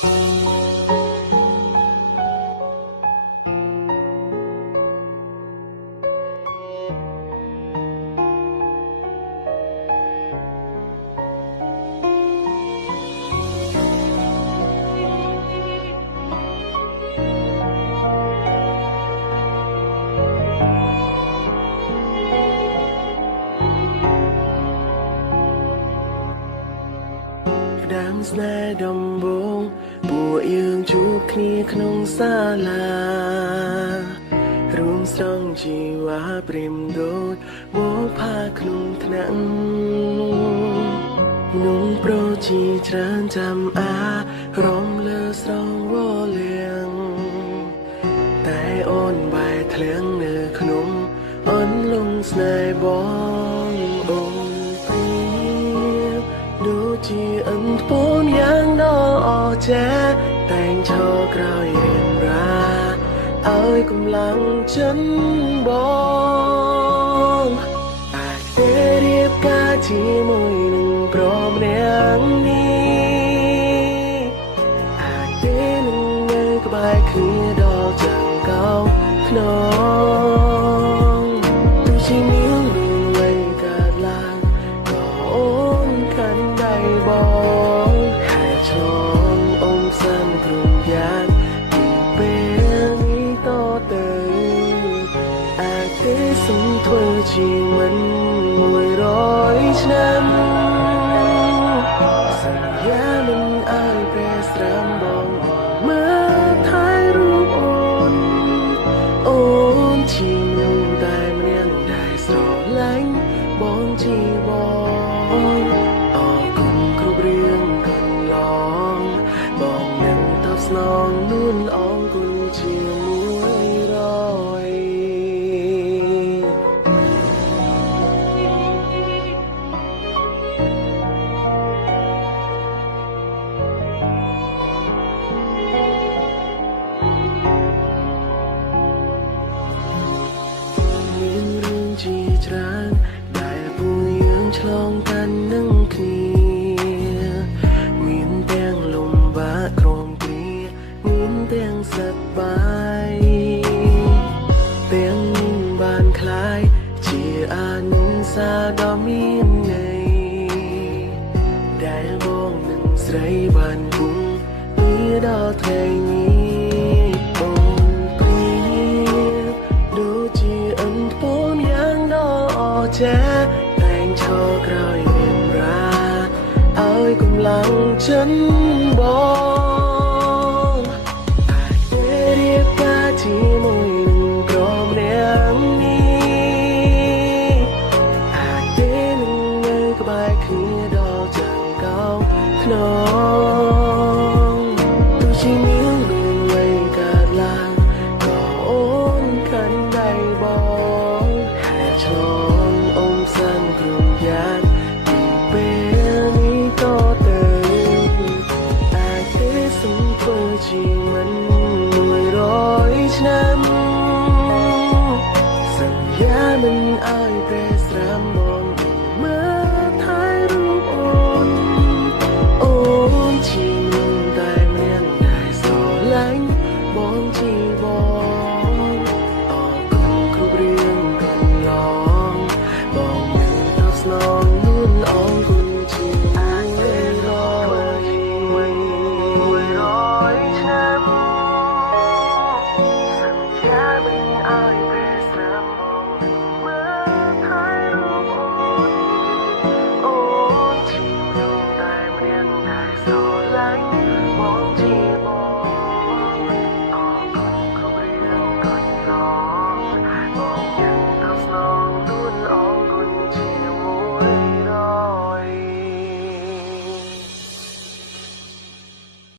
ดังស្នេហ៍ដំបូងពួកយើងជួបគ្នាក្នុងសាលារួមស្រង់ជីវ៉ាព្រាមដូចមកផាក្នុងថ្នាក់នំប្រូជាច្រើនចាំអារំលើស្រងវលៀងតែអូនបែកធ្លៀងនៅក្នុងអូនលងស្នេហ៍បងអូនដូចជាអន្តពូនយ៉ាងដ៏អស្ចារ្យតែងឈរក្រោយរៀងរាឲ្យកម្លាំងចិនបងអាចទេរៀបការជាមួយនឹងព្រមអ្នកនេះអាចទេនឹងនៅក្បែរគ្នាដល់ចាំងកោខ្នងទោះជាមានរឿងអ្វីកើតឡើងក៏អូនកាន់ដៃបងហើយឆ្លងអមផ្សំគ្រប់យ៉ាងពីពេលនេះតទៅអាចទេសុំធ្វើជាមិន100ឆ្នាំសន្យាមិនឲ្យពេលស្រាំបងមើលថែរូបអូនជាមនុស្សតែម្នាក់ដែលស្រឡាញ់បងជាបងអរគុណគ្រប់រឿងកន្លងបងនឹងតបស្នងនួនអងគុណជា100មានរឿងជាច្រើនដែលពួកយើងឆ្លងកាត់នឹងគ្នាមានទាំងលំបាកក្រំគ្រាមានទាំងសប្បាយទាំងនេះបានคล้ายជាអានុសាដ៏មានន័យដែលបងនឹងស្រីបានគង់ពីដល់ថ្ងៃនេះអូនព្រៀបដូចជាអន្តពូនយ៉ាងដ៏អស្ចារ្យតែងឈរក្រោយរៀងរាឲ្យកម្លាំងចិនបងអាចទេរៀបការជាមួយនឹងព្រមអ្នកនេះអាចទេនឹងនៅក្បែរគ្នាដល់ចាំងកោខ្នង